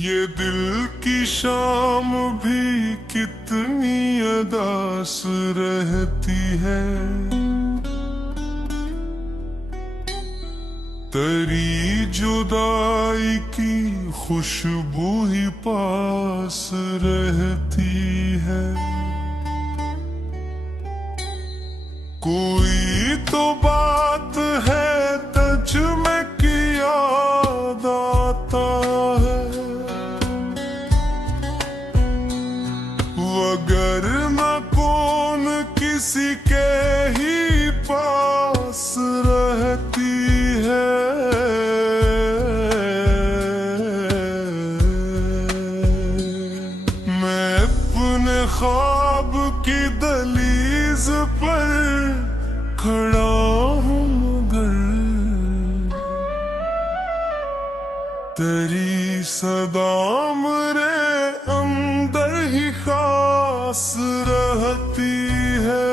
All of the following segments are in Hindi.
ये दिल की शाम भी कितनी अदास रहती है। तेरी जुदाई की खुशबू ही पास रहती है। कोई तो बात है तुझ में की याद आता है। अगर न कौन किसी के ही पास रहती है। मैं अपने ख्वाब की दहलीज पर खड़ा हूँ मगर तेरी सदा मेरे अंदर ही खास रहती है।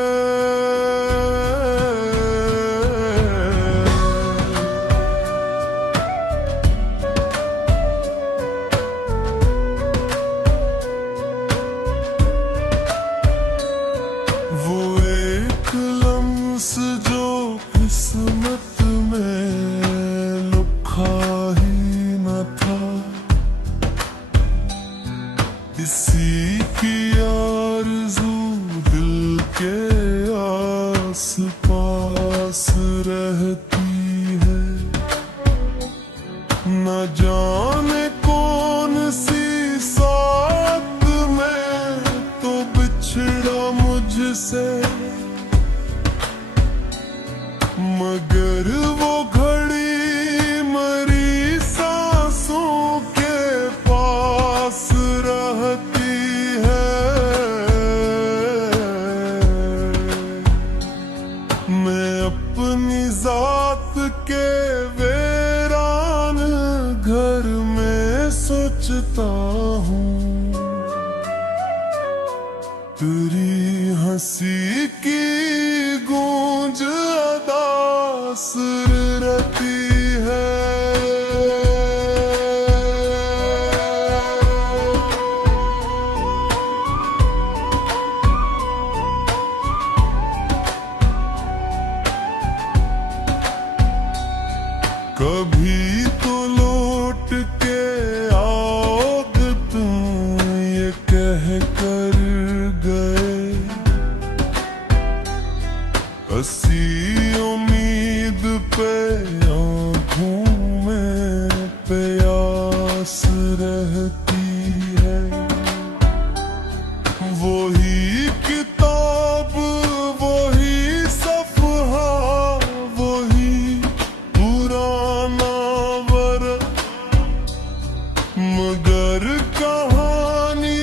वो एक लम्स जो किस्मत में लिखा ही न था। इसी की आरज़ू दिल के आस पास रहती है। न जाने कौन सी साथ में तो बिछड़ा मुझसे। मगर वो घड़ी मरी सांसों के पास रहती है। मैं अपनी जात के वीरान घर में सोचता हूँ। तेरी हंसी की गूंज अदास रहती है। कभी तो लौट के आओगे तुम ये कह कर गए। हंसी उम्मीद पे आँखों में प्यास रहती है। वही किताब वही सफ़हा वही पुराना वर्क। मगर कहानी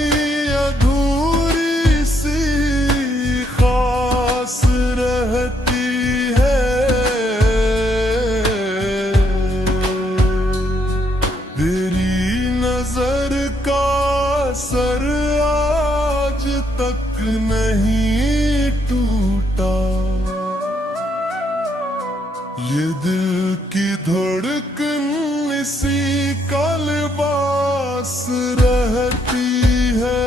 अधूरी सी खास रहती है। तेरी नजर का असर आज तक नहीं टूटा। ये दिल की धड़कन इसी का लिबास रहती है।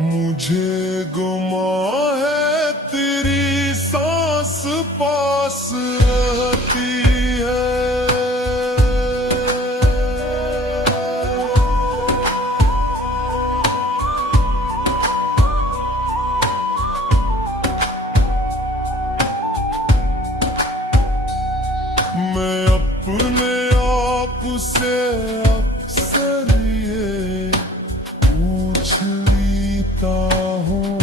मुझे गुमा है तेरी सांस पास रहती है। मैं अपने आप से अक्सर ये पूछ लेता हूँ,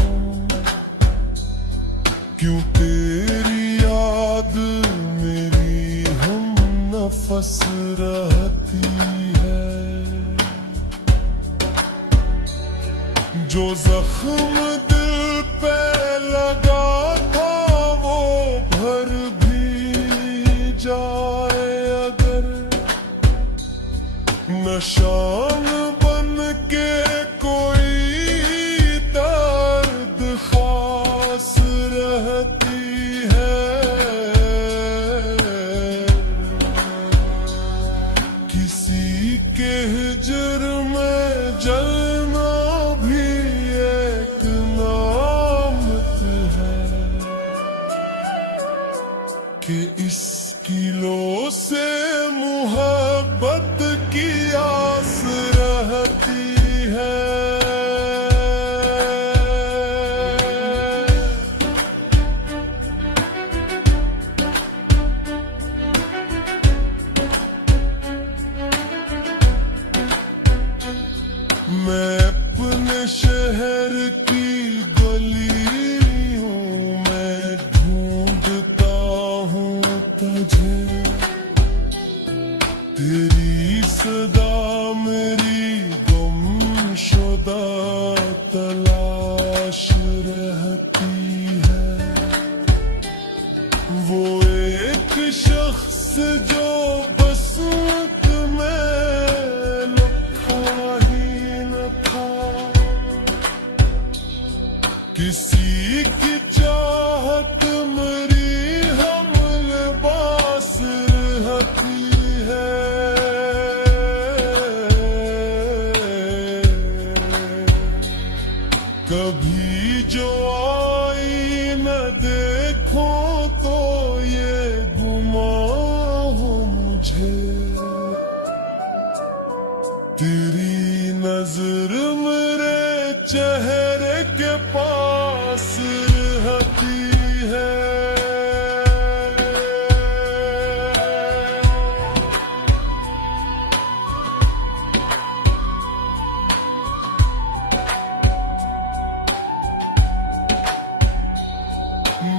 क्यों तेरी याद मेरी हम नफस रहती है। जो जख्म दिल पे लगा था वो भर भी जाए अगर, निशान बन के कोई दर्द खास रहती है। किसी के हिजर में जलना भी एक नामत है, कि इस किलो से मोहब्बत की आस रहती है। मैं अपने शहर की गलियों में ढूंढता हूँ तुझे, तेरी सदा मेरी गुमशुदा तलाश रहती है। वो एक शख्स जो बस में लिखा ही न था, किसी की चाहत मेरी हम लिबास रहती है। कभी जो आई न देखो तो ये गुमा हो मुझे, तेरी नजर मेरे चेहरे के पास रहती है।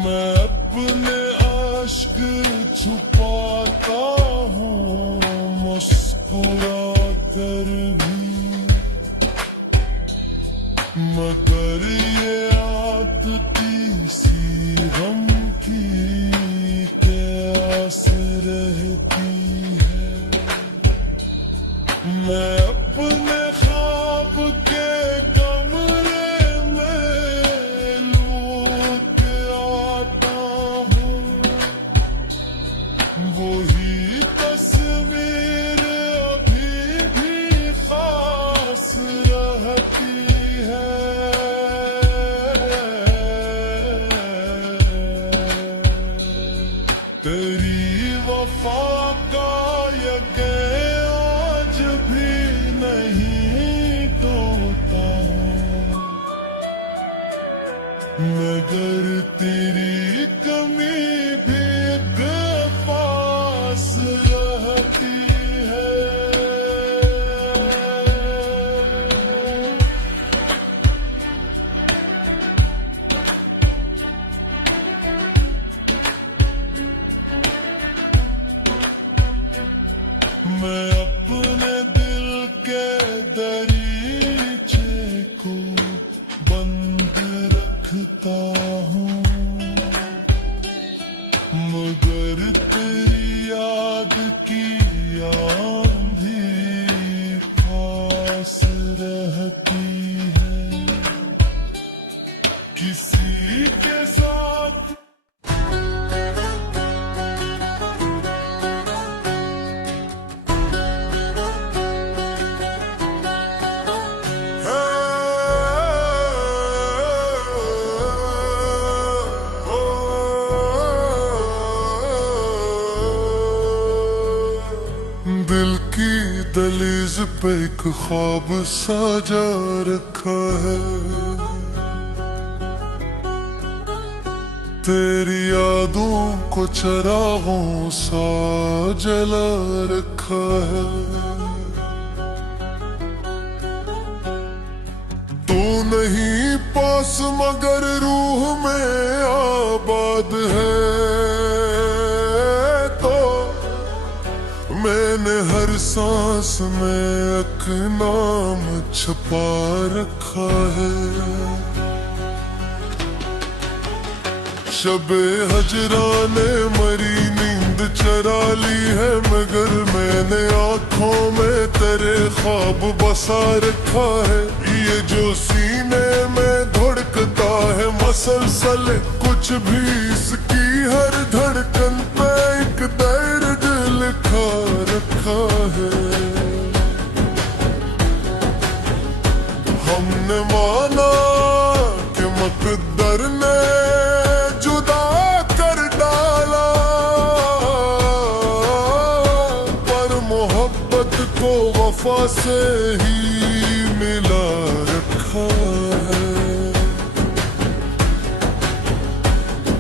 मैं अपने आश्क छुपाता हूँ मुस्कुरा कर भी, मगर ये आदती सी गम की प्यास रहती है। मैं अपने ख्वाब के कमरे में लूट आता हूँ, वही तस्वीर अभी भी खास रहती है। तेरी वफा का यकीन आज भी नहीं टूटा, मगर तेरी कमी भी पास रहती है। मैं अपने दिल के दरीचे को बंद रखता हूँ, मगर तेरी याद की आंधी पास रहती है। किसी के साथ मेज पे एक ख्वाब सजा रखा है, तेरी यादों को चरागों सा जला रखा है। तू नहीं पास मगर रूह में आबाद है, तो मैंने हर सांस में एक नाम छुपा रखा है। शबे हजरा ने मरी नींद चरा ली है, मगर मैंने आंखों में तेरे ख्वाब बसा रखा है। ये जो सीने में धड़कता है मसलसल, कुछ भी इसकी हर धड़कन पे एक दर्द लिखा रखा है। हमने माना कि मुकद्दर ने जुदा कर डाला, पर मोहब्बत को वफा से ही मिला रखा है।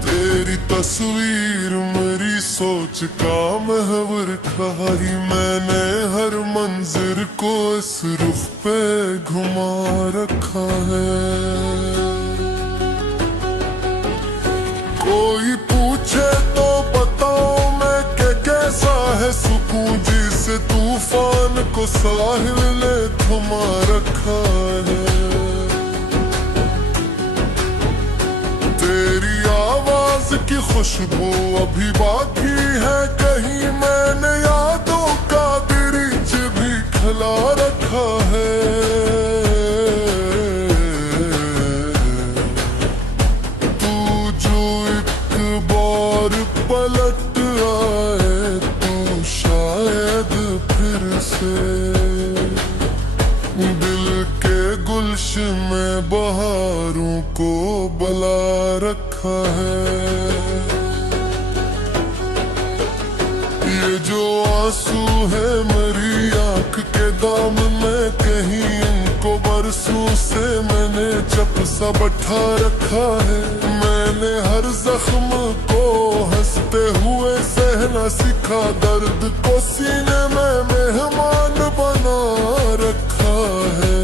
तेरी तस्वीर मेरी सोच का महवर खाई, मैंने हर मंजिर को इस रुख पे घुमा रखा है। कोई पूछे तो बताओ मैं कि कैसा है सुकून, जिसे तूफान को साहिल ने थमा रखा है। तेरी आवाज की खुशबू अभी बाकी है कहीं, मैंने यादों का ब्रिज भी खिला रखा है। तू जो एक बार पलट आए तो शायद फिर से दिल के गुलशन में बहारों को बुला रखा है। ये जो आंसू है मेरी आंख के दाम में, कहीं इनको बरसों से मैंने चप सा बैठा रखा है। मैंने हर जख्म को हंसते हुए सहना सीखा, दर्द को सीने में मेहमान बना रखा है।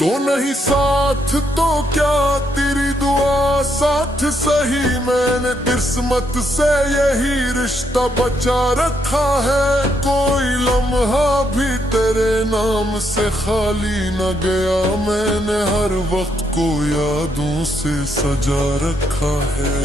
तो नहीं साथ तो क्या तेरी दुआ साथ सही, मैंने किस्मत से यही रिश्ता बचा रखा है। कोई लम्हा भी तेरे नाम से खाली न गया, मैंने हर वक्त को यादों से सजा रखा है।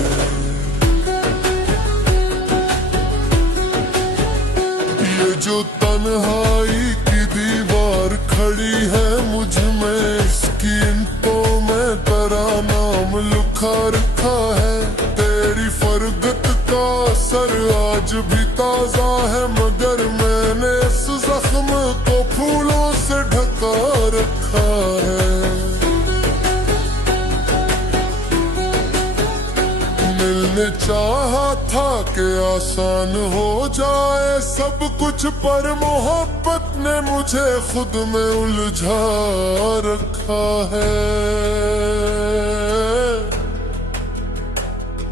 ये जो तन्हाई की दीवार खड़ी है मुझ में, इसकी इनको मैं तेरा नाम लिखा रखा है। तेरी फरगत का असर आज भी ताजा है, मगर मैंने इस जख्म को फूलों से ढका रखा है। मिलने चाहा था कि आसान हो जाए सब कुछ, पर मोहब्बत ने मुझे खुद में उलझा रखा है।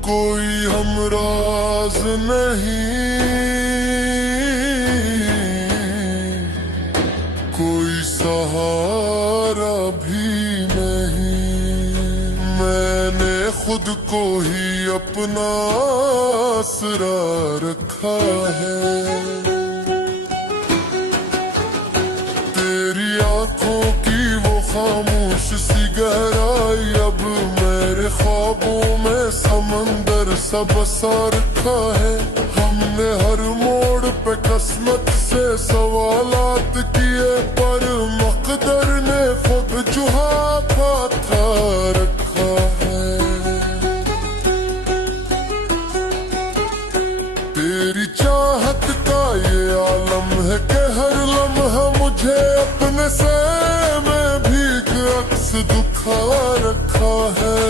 कोई हमराज नहीं, कोई सहारा भी नहीं, मैंने खुद को ही अपना आसरा रखा है। तेरी आंखों की वो खामोश सी गहराई, अब मेरे ख्वाबों में समंदर सा बसा रखा है। हमने हर मोड़ पे किस्मत से सवालात किए, पर मुक़द्दर ने खुद जुहाफा था रखा है। तेरी चाहत का ये आलम है कि हर लम्हा मुझे अपने से में भीग अक्स दुखा रखा है।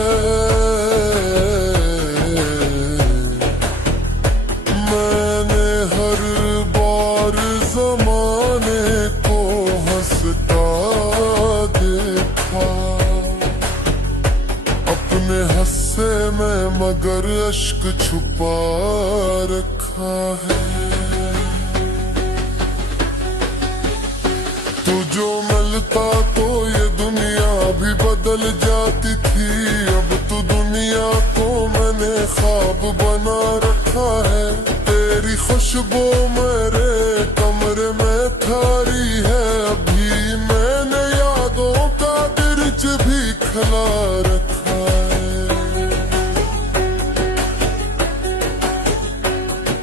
मैंने मगर अश्क छुपा रखा है। तू जो मिलता तो ये दुनिया भी बदल जाती थी। अब तो दुनिया को मैंने ख्वाब बना रखा है। तेरी खुशबू मेरे कमरे में थारी है। अभी मैंने यादों का गिरज भी खिला रखा है।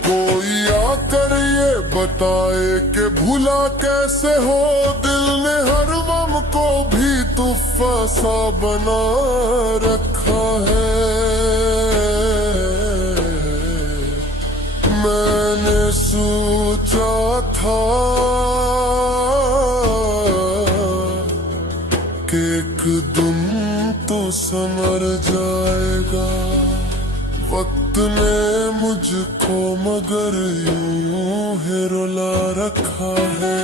कोई आकर ये बताए कि भूला कैसे हो। दिल ने हर गम को भी तोहफा सा बना रखा है। मैंने सोचा था कि एक दिन तो संवर जाएगा। वक्त ने मुझको मगर यूं ही रुला रखा है।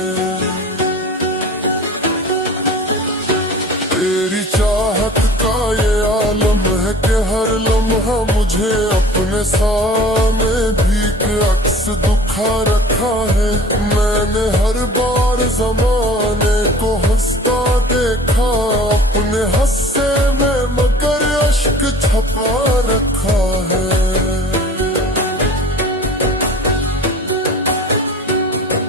तेरी चाहत का ये आलम है कि हर लम्हा मुझे अपने सामने भी अक्स दुखा रखा है। मैंने हर बार ज़माने को हंसता देखा अपने हंसे में मगर अश्क छपा रखा है।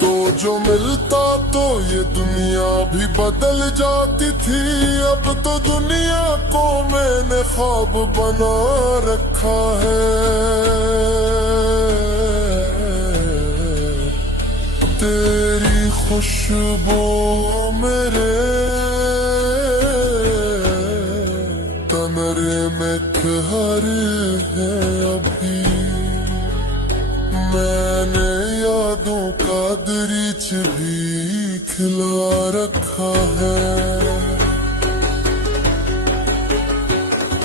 तो जो मिलता तो ये दुनिया भी बदल जाती थी। अब तो दुनिया को मैंने ख्वाब बना रखा है। तेरी खुशबू मेरे कमरे में घर है। अभी मैंने यादों का दरीच भी खिला रखा है।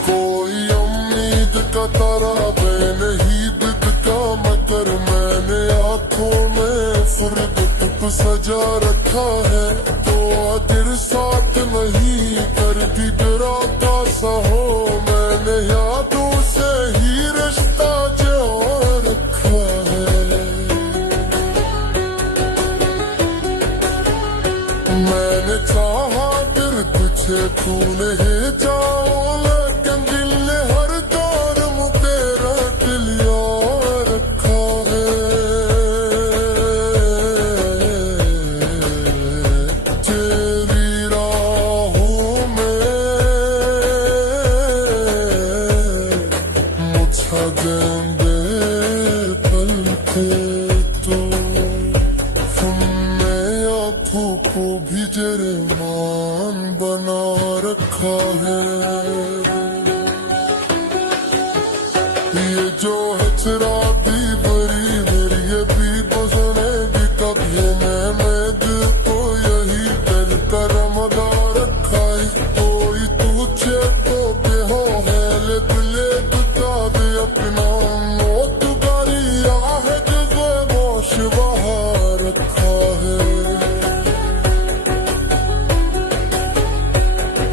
कोई उम्मीद का तारा मैं नहीं दिखता मगर मैंने आंखों में फुर्सत को सजा रखा है। तो तेरे साथ नहीं करती डराता सा हो। मैंने यादों से ही रिश्ता जोड़ रखा है। मैंने चाहा फिर तुझे तूने जाओ लेकिन दिल ने हर दौर में तेरा दिल याद रखा है। तेरी राहों में मुझा देंगे पलके तो हमने आँखों को भी जरमान बना रखा है। ये जो है शराबी भरी मेरी ये भी गुजरेगी कभी। मैं दिल को यही दिल करमदा रखा है। कोई तुझे तो के हो है ले दिले बता दे अपना। मौत गारी है जगह मोश बहा रखा है।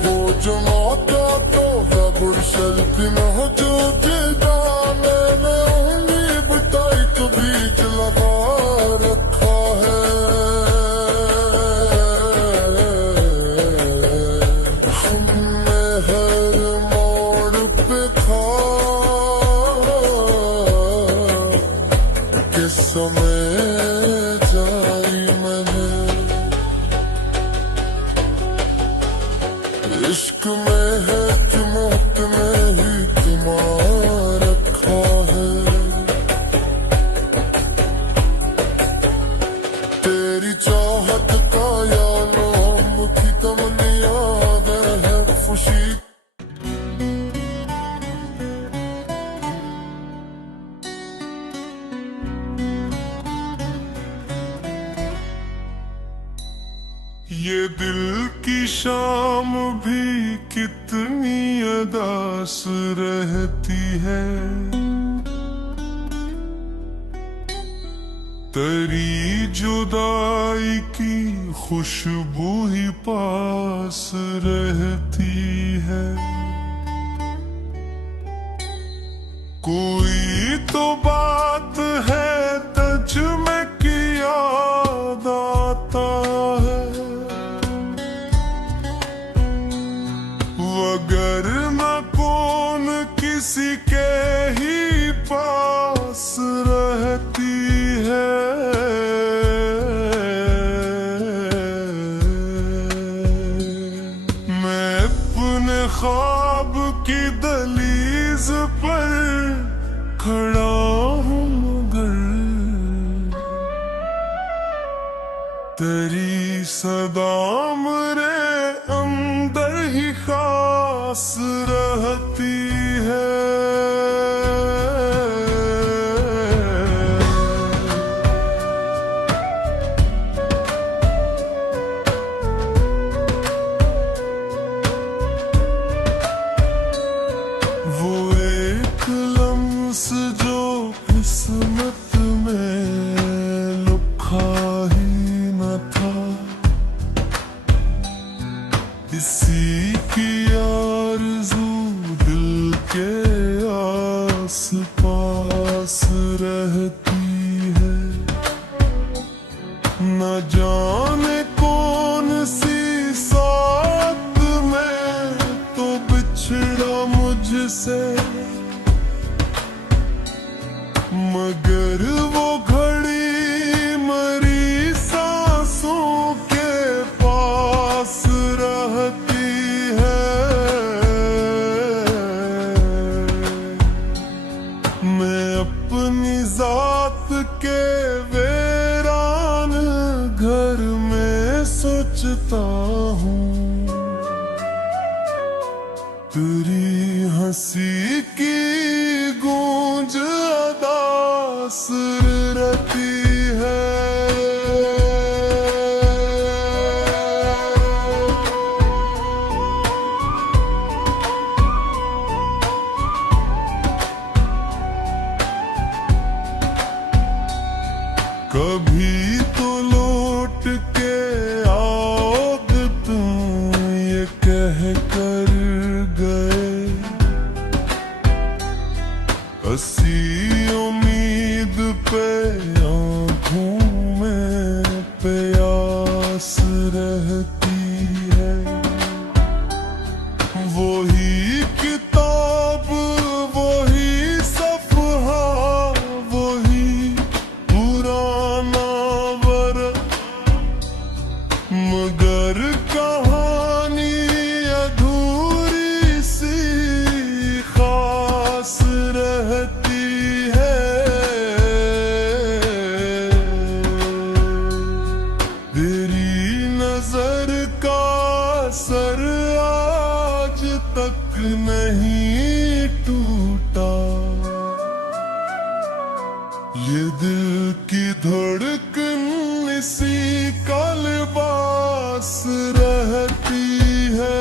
वो जो मौका तो गुरशल की महजूद मैंने उंगली बुटाई तो बीच लगा रखा है। हमने हर मोड़ पे खा के समय जाई मैंने। इश्क में है कि मौत में ही तुम्हारा रखा है। तेरी चाहत का या नाम की तमन्ना है खुशी। ये दिल की शाम भी कितनी अदास रहती है। तेरी जुदाई की खुशबू ही पास रहती है। तो बात है तुझ में की याद आता है, वगर न कौन किसी के ही पास रहती है। मैं अपने ख्वाब की दहलीज पर खड़ा हूँ मगर तेरी सदा मेरे अंदर ही खास रहती है। वो एक लम्स जो किस्मत में लिखा ही न था, इसी की आरज़ू दिल के आस पास रहती है। न जाने कौन सी साथ में तो बिछड़ा मुझसे, मगर वो घड़ी मरी सांसों के पास रहती है। मैं अपनी जात के वीरान घर में सोचता हूँ, तेरी हंसी की गूंज अदास रहती है। कभी तो लौट के आओगे तुम ये कह कर गए, हंसी उम्मीद पे आँखों में प्यास रहती है। वही किताब वही सफ़हा वही पुराना वर्क, मगर कहानी अधूरी सी खास रहती है। तेरी नजर का असर आज तक नहीं टूटा, ये दिल की धड़कन इसी का लिबास रहती है।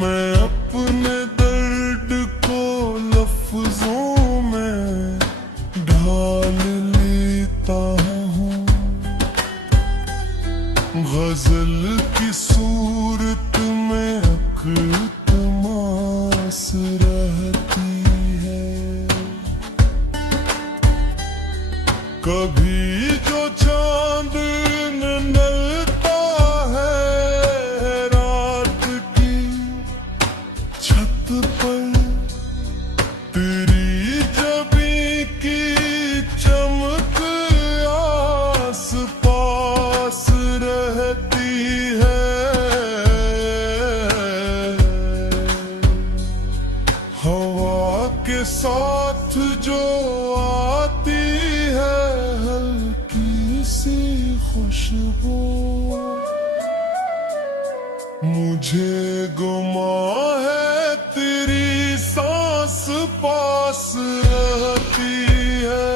मैं अपने दर्द को लफ्जों में ढाल लेता हूँ, गजल की सूरत में अख्तमास रहती है। कभी जो चांद निकलता है रात की छत पर, तेरी जबी की चमक आस पास रहती है। हवा के साथ जो आती है हल्की सी खुशबू, मुझे गुमा है तेरी सांस पास रहती है।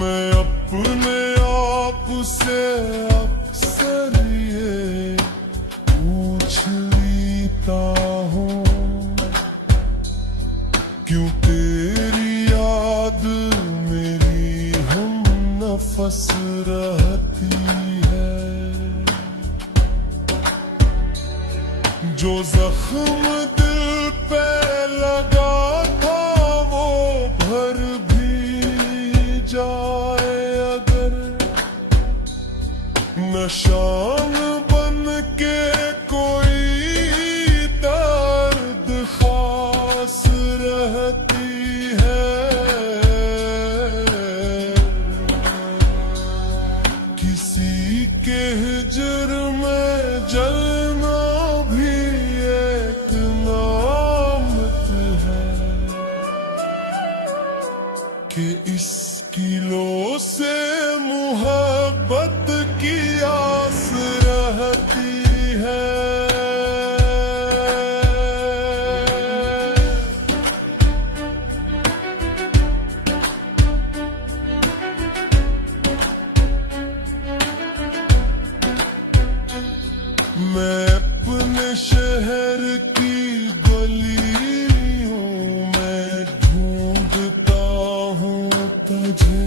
मैं अपने बस रहती है। जो जख्म दिल पे लगा था वो भर भी जाए अगर, निशान बन के कोई दर्द खास रहती है। किसी के हिजर में जलना भी एक नामत है, कि इस किलो से मोहब्बत की आस रहती है। मैं अपने शहर की गलियों में ढूंढता हूँ तुझे,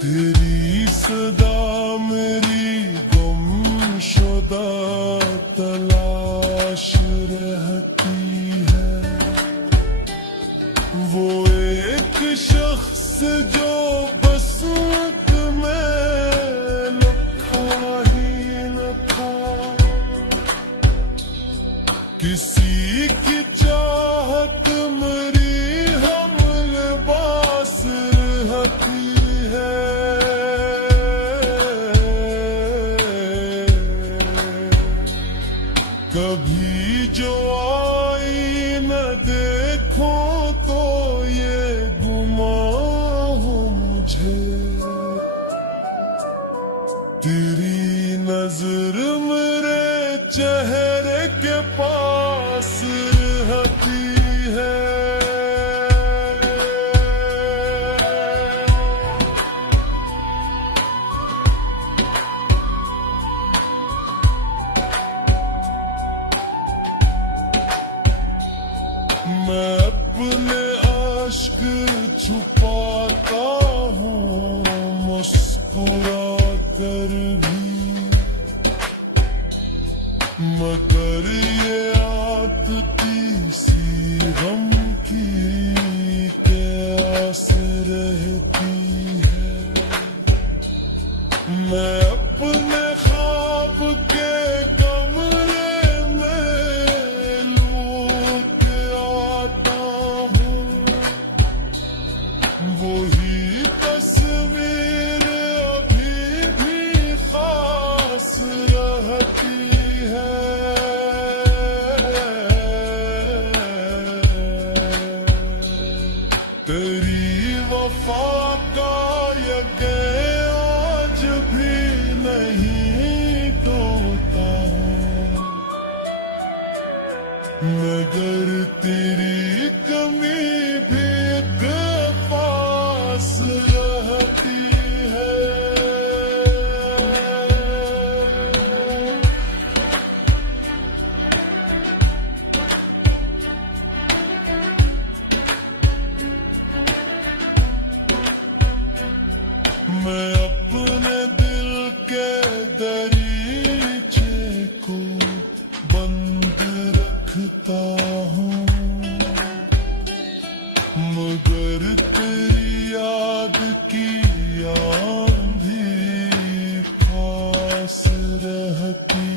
तेरी सदा मेरी गुमशुदा तलाश रहती है। वो एक शख्स जो बस में लिखा ही न था, किसी की चाहत मेरी हम लिबास रहती है। कभी जो आई न देखो तो ये गुमा हो मुझे, तेरी नजर मेरे चेहरे के पास रहती है। मैं अपने आश्क छुपाता हूँ मुस्कुरा कर भी, मगर ये आदती सी गम की प्यास रहती है। मैं अपने ख्वाब के कमरे में लूट आता हूँ, वही तस्वीर अभी भी खास रहती है। तेरी वफा का यकीन आज भी नहीं टूटा, मगर तेरी कमी भी एक पास रहती है। मैं अपने दिल के दरीचे को बंद रखता हूँ, मगर तेरी याद की आंधी खास रहती